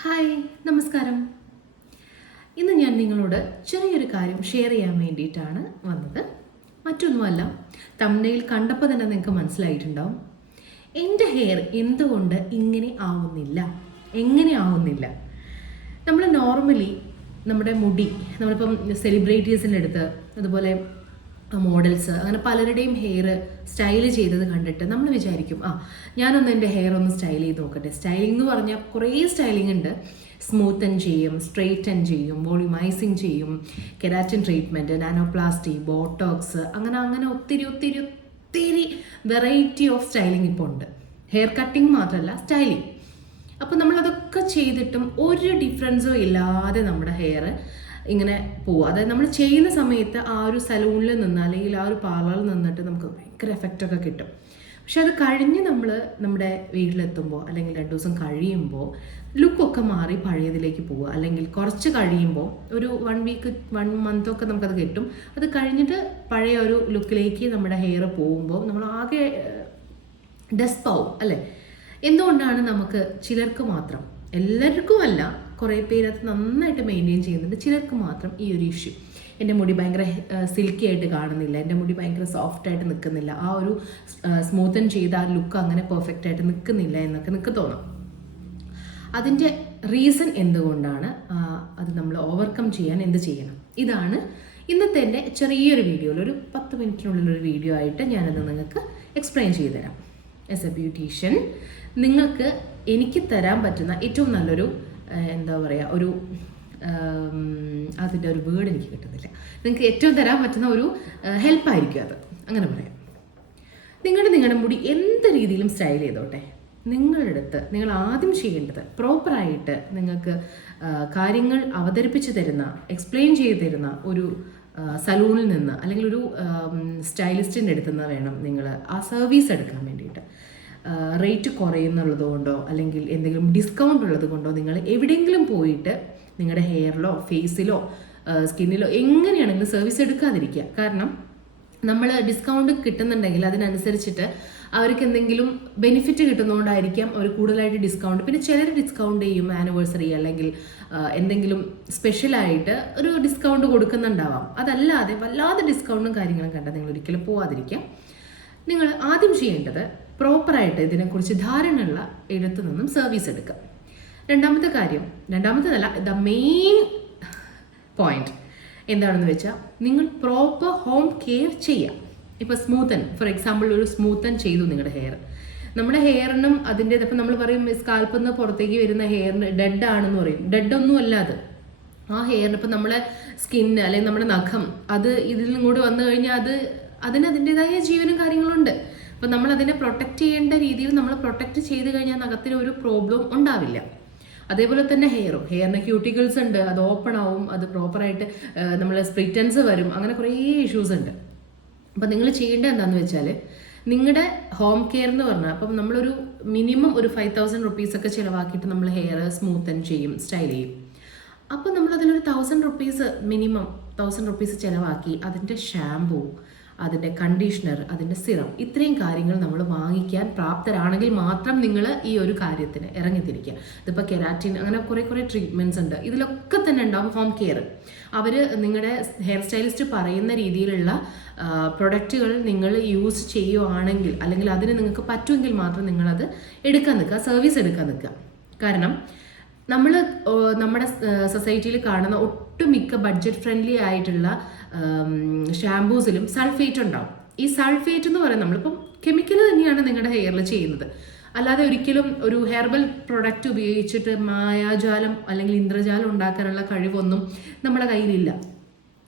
Hi, നമസ്കാരം. ഇന്ന് ഞാൻ നിങ്ങളോട് ചെറിയൊരു കാര്യം ഷെയർ ചെയ്യാൻ വേണ്ടിയിട്ടാണ് വന്നത്. മറ്റൊന്നുമല്ല, തംബ്നെയിൽ കണ്ടപ്പോൾ തന്നെ നിങ്ങൾക്ക് മനസ്സിലായിട്ടുണ്ടാവും എൻ്റെ ഹെയർ എന്തുകൊണ്ട് ഇങ്ങനെ ആവുന്നില്ല, എങ്ങനെ ആവുന്നില്ല. നമ്മൾ നോർമലി നമ്മുടെ മുടി നമ്മളിപ്പം സെലിബ്രിറ്റീസിൻ്റെ അടുത്ത് അതുപോലെ മോഡൽസ് അങ്ങനെ പലരുടെയും ഹെയർ സ്റ്റൈൽ ചെയ്തത് കണ്ടിട്ട് നമ്മൾ വിചാരിക്കും, ഞാനൊന്ന് എൻ്റെ ഹെയർ ഒന്ന് സ്റ്റൈൽ ചെയ്ത് നോക്കട്ടെ. സ്റ്റൈലിംഗ് എന്ന് പറഞ്ഞാൽ കുറേ സ്റ്റൈലിംഗ് ഉണ്ട്. സ്മൂത്തൻ ചെയ്യും, സ്ട്രെയിറ്റൻ ചെയ്യും, വോളിമൈസിങ് ചെയ്യും, കെരാറ്റിൻ ട്രീറ്റ്മെൻറ്റ്, നാനോപ്ലാസ്റ്റി, ബോട്ടോക്സ്, അങ്ങനെ ഒത്തിരി ഒത്തിരി ഒത്തിരി വെറൈറ്റി ഓഫ് സ്റ്റൈലിംഗ് ഇപ്പോൾ ഉണ്ട്. ഹെയർ കട്ടിങ് മാത്രമല്ല, സ്റ്റൈലിംഗ്. അപ്പോൾ നമ്മളതൊക്കെ ചെയ്തിട്ടും ഒരു ഡിഫറൻസും ഇല്ലാതെ നമ്മുടെ ഹെയർ ഇങ്ങനെ പോവുക. അതായത് നമ്മൾ ചെയ്യുന്ന സമയത്ത് ആ ഒരു സലൂണിൽ നിന്ന് അല്ലെങ്കിൽ ആ ഒരു പാർലറിൽ നിന്നിട്ട് നമുക്ക് ഭയങ്കര എഫക്റ്റൊക്കെ കിട്ടും. പക്ഷെ അത് കഴിഞ്ഞ് നമ്മൾ നമ്മുടെ വീട്ടിലെത്തുമ്പോൾ അല്ലെങ്കിൽ 2 ദിവസം കഴിയുമ്പോൾ ലുക്കൊക്കെ മാറി പഴയതിലേക്ക് പോവുക. അല്ലെങ്കിൽ കുറച്ച് കഴിയുമ്പോൾ ഒരു 1 വീക്ക് 1 മന്തൊക്കെ നമുക്കത് കിട്ടും. അത് കഴിഞ്ഞിട്ട് പഴയ ഒരു ലുക്കിലേക്ക് നമ്മുടെ ഹെയർ പോകുമ്പോൾ നമ്മൾ ആകെ ഡെസ്പാവും അല്ലേ. എന്തുകൊണ്ടാണ് നമുക്ക് ചിലർക്ക് മാത്രം, എല്ലാവർക്കും അല്ല, കുറേ പേര് അത് നന്നായിട്ട് മെയിൻറ്റെയിൻ ചെയ്യുന്നുണ്ട്, ചിലർക്ക് മാത്രം ഈ ഒരു ഇഷ്യൂ, എൻ്റെ മുടി ഭയങ്കര സിൽക്കി ആയിട്ട് കാണുന്നില്ല, എൻ്റെ മുടി ഭയങ്കര സോഫ്റ്റായിട്ട് നിൽക്കുന്നില്ല, ആ ഒരു സ്മൂത്തൻ ചെയ്ത ആ ലുക്ക് അങ്ങനെ പെർഫെക്റ്റ് ആയിട്ട് നിൽക്കുന്നില്ല എന്നൊക്കെ നിങ്ങൾക്ക് തോന്നും. അതിൻ്റെ റീസൺ എന്തുകൊണ്ടാണ്, അത് നമ്മൾ ഓവർകം ചെയ്യാൻ എന്ത് ചെയ്യണം, ഇതാണ് ഇന്നത്തെ എൻ്റെ ചെറിയൊരു വീഡിയോയിൽ, ഒരു 10 മിനിറ്റിനുള്ളിലൊരു വീഡിയോ ആയിട്ട് ഞാനത് നിങ്ങൾക്ക് എക്സ്പ്ലെയിൻ ചെയ്തു തരാം. ആസ് എ ബ്യൂട്ടീഷ്യൻ നിങ്ങൾക്ക് എനിക്ക് തരാൻ പറ്റുന്ന ഏറ്റവും നല്ലൊരു എന്താ പറയുക, ഒരു അതിൻ്റെ ഒരു വേർഡ് എനിക്ക് കിട്ടുന്നില്ല, നിങ്ങൾക്ക് ഏറ്റവും തരാൻ പറ്റുന്ന ഒരു ഹെൽപ്പായിരിക്കും അത്, അങ്ങനെ പറയാം. നിങ്ങളുടെ മുടി എന്ത് രീതിയിലും സ്റ്റൈൽ ചെയ്തോട്ടെ, നിങ്ങളുടെ അടുത്ത് നിങ്ങൾ ആദ്യം ചെയ്യേണ്ടത് പ്രോപ്പറായിട്ട് നിങ്ങൾക്ക് കാര്യങ്ങൾ അവതരിപ്പിച്ച് തരുന്ന, എക്സ്പ്ലെയിൻ ചെയ്ത് തരുന്ന ഒരു സലൂണിൽ നിന്ന് അല്ലെങ്കിൽ ഒരു സ്റ്റൈലിസ്റ്റിൻ്റെ അടുത്ത് നിന്ന് വേണം നിങ്ങൾ ആ സർവീസ് എടുക്കാൻ വേണ്ടിയിട്ട്. റേറ്റ് കുറയുന്നുള്ളത് കൊണ്ടോ അല്ലെങ്കിൽ എന്തെങ്കിലും ഡിസ്കൗണ്ട് ഉള്ളത് കൊണ്ടോ നിങ്ങൾ എവിടെയെങ്കിലും പോയിട്ട് നിങ്ങളുടെ ഹെയറിലോ ഫേസിലോ സ്കിന്നിലോ എങ്ങനെയാണെങ്കിലും സർവീസ് എടുക്കാതിരിക്കുക. കാരണം നമ്മൾ ഡിസ്കൗണ്ട് കിട്ടുന്നുണ്ടെങ്കിൽ അതിനനുസരിച്ചിട്ട് അവർക്ക് എന്തെങ്കിലും ബെനിഫിറ്റ് കിട്ടുന്നതുകൊണ്ടായിരിക്കാം അവർ കൂടുതലായിട്ട് ഡിസ്കൗണ്ട്. പിന്നെ ചിലർ ഡിസ്കൗണ്ട് ചെയ്യും, ആനിവേഴ്സറി അല്ലെങ്കിൽ എന്തെങ്കിലും സ്പെഷ്യലായിട്ട് ഒരു ഡിസ്കൗണ്ട് കൊടുക്കുന്നുണ്ടാവാം. അതല്ലാതെ വല്ലാതെ ഡിസ്കൗണ്ടും കാര്യങ്ങളും കണ്ടാൽ നിങ്ങൾ ഒരിക്കലും പോവാതിരിക്കാം. നിങ്ങൾ ആദ്യം ചെയ്യേണ്ടത് പ്രോപ്പറായിട്ട് ഇതിനെക്കുറിച്ച് ധാരണയുള്ള ഇടത്തു നിന്നും സർവീസ് എടുക്കുക. രണ്ടാമത്തേതല്ല, ദ മെയിൻ പോയിന്റ് എന്താണെന്ന് വെച്ചാൽ നിങ്ങൾ പ്രോപ്പർ ഹോം കെയർ ചെയ്യുക. ഇപ്പോൾ സ്മൂത്തൻ, ഫോർ എക്സാമ്പിൾ ഒരു സ്മൂത്തൻ ചെയ്തു നിങ്ങളുടെ ഹെയർ, നമ്മുടെ ഹെയറിനും അതിൻ്റെ ഇപ്പം നമ്മൾ പറയും സ്കാൽപ്പിൽ നിന്ന് പുറത്തേക്ക് വരുന്ന ഹെയറിന് ഡെഡ് ആണെന്ന് പറയും. ഡെഡ് ഒന്നും അല്ല അത്. ആ ഹെയറിന് ഇപ്പം നമ്മളെ സ്കിന്ന് അല്ലെങ്കിൽ നമ്മുടെ നഖം അത് ഇതിൽ ഇങ്ങോട്ട് വന്നു കഴിഞ്ഞാൽ അതിന് അതിൻ്റെതായ ജീവനും കാര്യങ്ങളുണ്ട്. അപ്പം നമ്മൾ അതിനെ പ്രൊട്ടക്റ്റ് ചെയ്യേണ്ട രീതിയിൽ നമ്മൾ പ്രൊട്ടക്റ്റ് ചെയ്ത് കഴിഞ്ഞാൽ നഖത്തിന് ഒരു പ്രോബ്ലം ഉണ്ടാവില്ല. അതേപോലെ തന്നെ ഹെയറിന് ക്യൂട്ടിക്കിൾസ് ഉണ്ട്, അത് ഓപ്പൺ ആവും, അത് പ്രോപ്പറായിട്ട് നമ്മൾ സ്പ്ലിറ്റൻസ് വരും, അങ്ങനെ കുറേ ഇഷ്യൂസ് ഉണ്ട്. അപ്പം നിങ്ങൾ ചെയ്യേണ്ടത് എന്താണെന്ന് വെച്ചാൽ നിങ്ങളുടെ ഹോം കെയർ എന്ന് പറഞ്ഞാൽ അപ്പം നമ്മളൊരു മിനിമം ഒരു 5,000 റുപ്പീസൊക്കെ ചിലവാക്കിയിട്ട് നമ്മൾ ഹെയർ സ്മൂത്തൻ ചെയ്യും, സ്റ്റൈൽ ചെയ്യും. അപ്പം നമ്മളതിലൊരു 1,000 റുപ്പീസ് മിനിമം 1,000 റുപ്പീസ് ചിലവാക്കി അതിൻ്റെ ഷാമ്പൂ, അതിൻ്റെ കണ്ടീഷണർ, അതിൻ്റെ സിറം, ഇത്രയും കാര്യങ്ങൾ നമ്മൾ വാങ്ങിക്കാൻ പ്രാപ്തരാണെങ്കിൽ മാത്രം നിങ്ങൾ ഈ ഒരു കാര്യത്തിന് ഇറങ്ങിത്തിരിക്കുക. ഇതിപ്പോൾ കെരാറ്റിൻ അങ്ങനെ കുറേ ട്രീറ്റ്മെൻറ്റ്സ് ഉണ്ട്, ഇതിലൊക്കെ തന്നെ ഉണ്ടാവും ഹോം കെയർ. അവർ നിങ്ങളുടെ ഹെയർ സ്റ്റൈലിസ്റ്റ് പറയുന്ന രീതിയിലുള്ള പ്രൊഡക്റ്റുകൾ നിങ്ങൾ യൂസ് ചെയ്യുവാണെങ്കിൽ അല്ലെങ്കിൽ അതിന് നിങ്ങൾക്ക് പറ്റുമെങ്കിൽ മാത്രം നിങ്ങളത് എടുക്കാൻ നിൽക്കുക, സർവീസ് എടുക്കാൻ നിൽക്കുക. കാരണം നമ്മൾ നമ്മുടെ സൊസൈറ്റിയിൽ കാണുന്ന ഒട്ടുമിക്ക ബഡ്ജറ്റ് ഫ്രണ്ട്ലി ആയിട്ടുള്ള ഷാംപൂസിലും സൾഫേറ്റ് ഉണ്ടാവും. ഈ സൾഫേറ്റ് എന്ന് പറയുന്നത് നമ്മളിപ്പം കെമിക്കൽ തന്നെയാണ് നിങ്ങളുടെ ഹെയറിൽ ചെയ്യുന്നത്. അല്ലാതെ ഒരിക്കലും ഒരു ഹെർബൽ പ്രൊഡക്റ്റ് ഉപയോഗിച്ചിട്ട് മായാജാലം അല്ലെങ്കിൽ ഇന്ദ്രജാലം ഉണ്ടാക്കാനുള്ള കഴിവൊന്നും നമ്മുടെ കയ്യിലില്ല.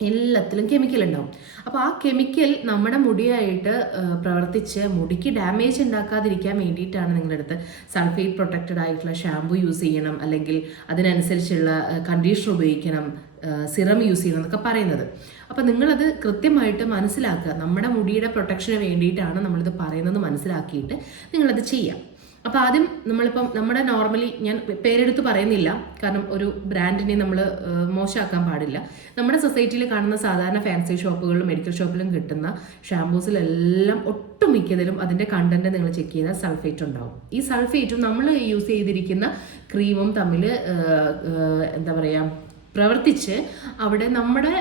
എല്ലാത്തിലും കെമിക്കൽ ഉണ്ടാവും. അപ്പോൾ ആ കെമിക്കൽ നമ്മുടെ മുടിയായിട്ട് പ്രവർത്തിച്ച് മുടിക്ക് ഡാമേജ് ഉണ്ടാക്കാതിരിക്കാൻ വേണ്ടിയിട്ടാണ് നിങ്ങളുടെ അടുത്ത് സൾഫേറ്റ് പ്രൊട്ടക്റ്റഡ് ആയിട്ടുള്ള ഷാമ്പു യൂസ് ചെയ്യണം, അല്ലെങ്കിൽ അതിനനുസരിച്ചുള്ള കണ്ടീഷണർ ഉപയോഗിക്കണം, സിറം യൂസ് ചെയ്യണം എന്നൊക്കെ പറയുന്നത്. അപ്പോൾ നിങ്ങളത് കൃത്യമായിട്ട് മനസ്സിലാക്കുക. നമ്മുടെ മുടിയുടെ പ്രൊട്ടക്ഷന് വേണ്ടിയിട്ടാണ് നമ്മളിത് പറയുന്നത് മനസ്സിലാക്കിയിട്ട് നിങ്ങളത് ചെയ്യാം. അപ്പോൾ ആദ്യം നമ്മളിപ്പം നമ്മുടെ നോർമലി ഞാൻ പേരെടുത്ത് പറയുന്നില്ല, കാരണം ഒരു ബ്രാൻഡിനെ നമ്മൾ മോശമാക്കാൻ പാടില്ല. നമ്മുടെ സൊസൈറ്റിയിൽ കാണുന്ന സാധാരണ ഫാൻസി ഷോപ്പുകളിലും മെഡിക്കൽ ഷോപ്പിലും കിട്ടുന്ന ഷാംപൂസിലെല്ലാം ഒട്ടുമിക്കതിലും അതിൻ്റെ കണ്ടന്റ് നിങ്ങൾ ചെക്ക് ചെയ്താൽ സൾഫേറ്റ് ഉണ്ടാവും. ഈ സൾഫേറ്റും നമ്മൾ യൂസ് ചെയ്തിരിക്കുന്ന ക്രീമും തമ്മിൽ എന്താ പറയുക പ്രവർത്തിച്ച് അവിടെ നമ്മുടെ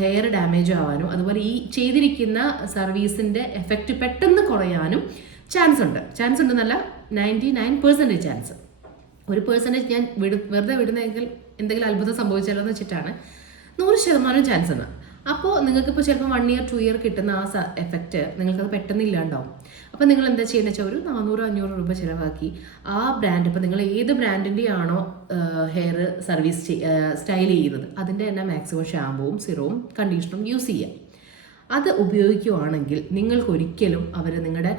ഹെയർ ഡാമേജ് ആവാനും അതുപോലെ ഈ ചെയ്തിരിക്കുന്ന സർവീസിൻ്റെ എഫക്റ്റ് പെട്ടെന്ന് കുറയാനും ചാൻസ് ഉണ്ടെന്നല്ല 99% ചാൻസ്. 1% ഞാൻ വെറുതെ വിടുന്നെങ്കിൽ എന്തെങ്കിലും അത്ഭുതം സംഭവിച്ചാലോ എന്ന് വെച്ചിട്ടാണ്. 100% ചാൻസ് എന്ന്. അപ്പോൾ നിങ്ങൾക്കിപ്പോൾ ചിലപ്പോൾ 1 year 2 year കിട്ടുന്ന ആ എഫക്റ്റ് നിങ്ങൾക്കത് പെട്ടെന്ന് ഇല്ലാണ്ടാവും. അപ്പോൾ നിങ്ങൾ എന്താ ചെയ്യുന്നത് വെച്ചാൽ ഒരു 400-500 രൂപ ചിലവാക്കി ആ ബ്രാൻഡ്, ഇപ്പോൾ നിങ്ങൾ ഏത് ബ്രാൻഡിൻ്റെ ആണോ ഹെയർ സർവീസ് സ്റ്റൈൽ ചെയ്യുന്നത് അതിൻ്റെ തന്നെ മാക്സിമം ഷാമ്പുവും സിറവും കണ്ടീഷണറും യൂസ് ചെയ്യുക. അത് ഉപയോഗിക്കുകയാണെങ്കിൽ നിങ്ങൾക്കൊരിക്കലും നിങ്ങളുടെ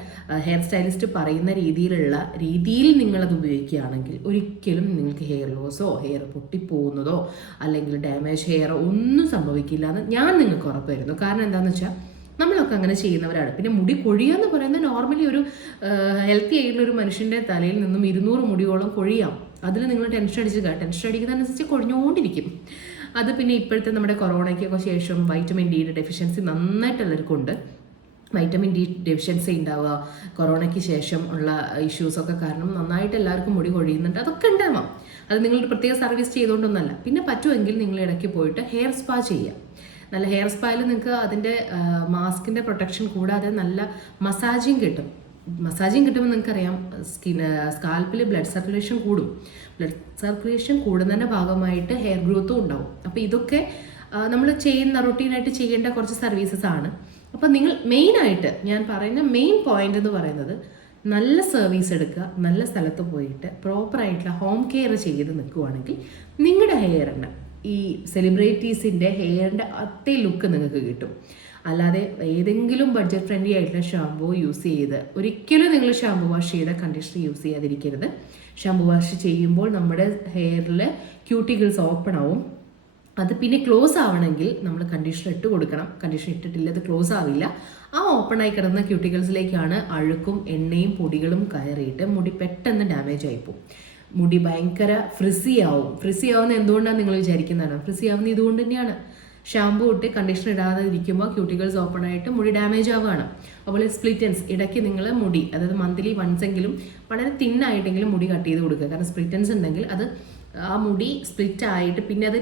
ഹെയർ സ്റ്റൈലിസ്റ്റ് പറയുന്ന രീതിയിൽ നിങ്ങളത് ഉപയോഗിക്കുകയാണെങ്കിൽ ഒരിക്കലും നിങ്ങൾക്ക് ഹെയർ ലോസോ ഹെയർ പൊട്ടിപ്പോകുന്നതോ അല്ലെങ്കിൽ ഡാമേജ് ഹെയറോ ഒന്നും സംഭവിക്കില്ല എന്ന് ഞാൻ നിങ്ങൾക്ക് ഉറപ്പ് തരുന്നു. കാരണം എന്താണെന്ന് വെച്ചാൽ നമ്മളൊക്കെ അങ്ങനെ ചെയ്യുന്നവരാണ്. പിന്നെ മുടി കൊഴിയുക എന്ന് പറയുന്നത് നോർമലി ഒരു ഹെൽത്തി ആയിട്ടുള്ള ഒരു മനുഷ്യൻ്റെ തലയിൽ നിന്നും 200 മുടിയോളം കൊഴിയാം. അതിൽ നിങ്ങൾ ടെൻഷൻ അടിക്കുന്നതനുസരിച്ച് കൊഴിഞ്ഞുകൊണ്ടിരിക്കും. അത് പിന്നെ ഇപ്പോഴത്തെ നമ്മുടെ കൊറോണയ്ക്കൊക്കെ ശേഷം വൈറ്റമിൻ ഡിയുടെ ഡെഫിഷ്യൻസി നന്നായിട്ടുള്ളവർക്കുണ്ട്. വൈറ്റമിൻ ഡി ഡെഫിഷ്യൻസി ഉണ്ടാവുക, കൊറോണയ്ക്ക് ശേഷം ഉള്ള ഇഷ്യൂസൊക്കെ കാരണം നന്നായിട്ട് എല്ലാവർക്കും മുടി കൊഴിയുന്നുണ്ട്. അതൊക്കെ ഉണ്ടാവാം. അത് നിങ്ങളുടെ പ്രത്യേക സർവീസ് ചെയ്തുകൊണ്ടൊന്നല്ല. പിന്നെ പറ്റുമെങ്കിൽ നിങ്ങൾ ഇടയ്ക്ക് പോയിട്ട് ഹെയർ സ്പാ ചെയ്യുക. നല്ല ഹെയർ സ്പായിൽ നിങ്ങൾക്ക് അതിൻ്റെ മാസ്കിൻ്റെ പ്രൊട്ടക്ഷൻ കൂടാതെ നല്ല മസാജിങ് കിട്ടുമ്പോൾ നിങ്ങൾക്കറിയാം സ്കാൽപ്പിൽ ബ്ലഡ് സർക്കുലേഷൻ കൂടും. ബ്ലഡ് സർക്കുലേഷൻ കൂടുന്നതിൻ്റെ ഭാഗമായിട്ട് ഹെയർ ഗ്രോത്തും ഉണ്ടാവും. അപ്പോൾ ഇതൊക്കെ നമ്മൾ റൊട്ടീനായിട്ട് ചെയ്യേണ്ട കുറച്ച് സർവീസസ് ആണ്. അപ്പോൾ നിങ്ങൾ മെയിനായിട്ട് ഞാൻ പറയുന്ന മെയിൻ പോയിന്റ് എന്ന് പറയുന്നത് നല്ല സർവീസ് എടുക്കുക, നല്ല സ്ഥലത്ത് പോയിട്ട് പ്രോപ്പറായിട്ടുള്ള ഹോം കെയർ ചെയ്ത് നിൽക്കുകയാണെങ്കിൽ നിങ്ങളുടെ ഹെയറിന് ഈ സെലിബ്രിറ്റീസിൻ്റെ ഹെയറിൻ്റെ അതേ ലുക്ക് നിങ്ങൾക്ക് കിട്ടും. അല്ലാതെ ഏതെങ്കിലും ബഡ്ജറ്റ് ഫ്രണ്ട്ലി ആയിട്ടുള്ള ഷാമ്പൂ യൂസ് ചെയ്ത് ഒരിക്കലും നിങ്ങൾ ഷാമ്പൂ വാഷ് ചെയ്ത കണ്ടീഷണർ യൂസ് ചെയ്യാതിരിക്കരുത്. ഷാമ്പൂ വാഷ് ചെയ്യുമ്പോൾ നമ്മുടെ ഹെയറിൽ ക്യൂട്ടിക്കിൾസ് ഓപ്പൺ ആവും. അത് പിന്നെ ക്ലോസ് ആവണമെങ്കിൽ നമ്മൾ കണ്ടീഷണർ ഇട്ട് കൊടുക്കണം. കണ്ടീഷണർ ഇട്ടിട്ടില്ല അത് ക്ലോസ് ആവില്ല. ആ ഓപ്പൺ ആയി കിടന്ന ക്യൂട്ടിക്കിൾസിലേക്കാണ് അഴുക്കും എണ്ണയും പൊടികളും കയറിയിട്ട് മുടി പെട്ടെന്ന് ഡാമേജ് ആയിപ്പോവും. മുടി ഭയങ്കര ഫ്രിസി ആവുന്ന എന്തുകൊണ്ടാണ് നിങ്ങൾ വിചാരിക്കുന്നതാണ്? ഫ്രിസി ആവുന്ന ഇതുകൊണ്ട് തന്നെയാണ്. ഷാമ്പൂ ഇട്ട് കണ്ടീഷണർ ഇടാതെ ഇരിക്കുമ്പോൾ ക്യൂട്ടിക്കിൾസ് ഓപ്പൺ ആയിട്ട് മുടി ഡാമേജ് ആവുകയാണ്. അതുപോലെ സ്പ്ലിറ്റൻസ് ഇടയ്ക്ക് നിങ്ങൾ മുടി അതായത് മന്ത്ലി വൺസെങ്കിലും വളരെ തിന്നായിട്ടെങ്കിലും മുടി കട്ട് ചെയ്ത് കൊടുക്കുക. കാരണം സ്പ്ലിറ്റൻസ് ഉണ്ടെങ്കിൽ അത് ആ മുടി സ്പ്ലിറ്റ് ആയിട്ട് പിന്നെ അത്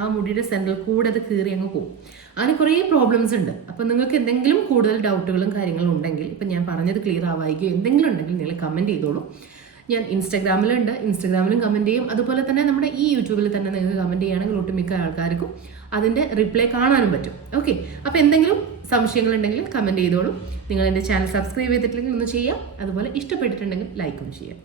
ആ മുടിയുടെ സെൻട്രൽ കൂടെ അത് കീറി അങ്ങ് പോകും. അങ്ങനെ കുറേ പ്രോബ്ലംസ് ഉണ്ട്. അപ്പോൾ നിങ്ങൾക്ക് എന്തെങ്കിലും കൂടുതൽ ഡൗട്ടുകളും കാര്യങ്ങളും ഉണ്ടെങ്കിൽ ഇപ്പം ഞാൻ പറഞ്ഞത് ക്ലിയർ ആവായിക്കോ എന്തെങ്കിലും ഉണ്ടെങ്കിൽ നിങ്ങൾ കമൻറ്റ് ചെയ്തോളൂ. ഞാൻ ഇൻസ്റ്റാഗ്രാമിലും കമൻറ്റ് ചെയ്യും. അതുപോലെ തന്നെ നമ്മുടെ ഈ യൂട്യൂബിൽ തന്നെ നിങ്ങൾക്ക് കമൻറ്റ് ചെയ്യുകയാണെങ്കിൽ ഒട്ടുമിക്ക ആൾക്കാർക്കും അതിൻ്റെ റിപ്ലൈ കാണാനും പറ്റും. ഓക്കെ, അപ്പോൾ എന്തെങ്കിലും സംശയങ്ങളുണ്ടെങ്കിൽ കമൻറ്റ് ചെയ്തോളൂ. നിങ്ങൾ എൻ്റെ ചാനൽ സബ്സ്ക്രൈബ് ചെയ്തിട്ടില്ലെങ്കിൽ ഒന്ന് ചെയ്യാം. അതുപോലെ ഇഷ്ടപ്പെട്ടിട്ടുണ്ടെങ്കിൽ ലൈക്കും ചെയ്യാം.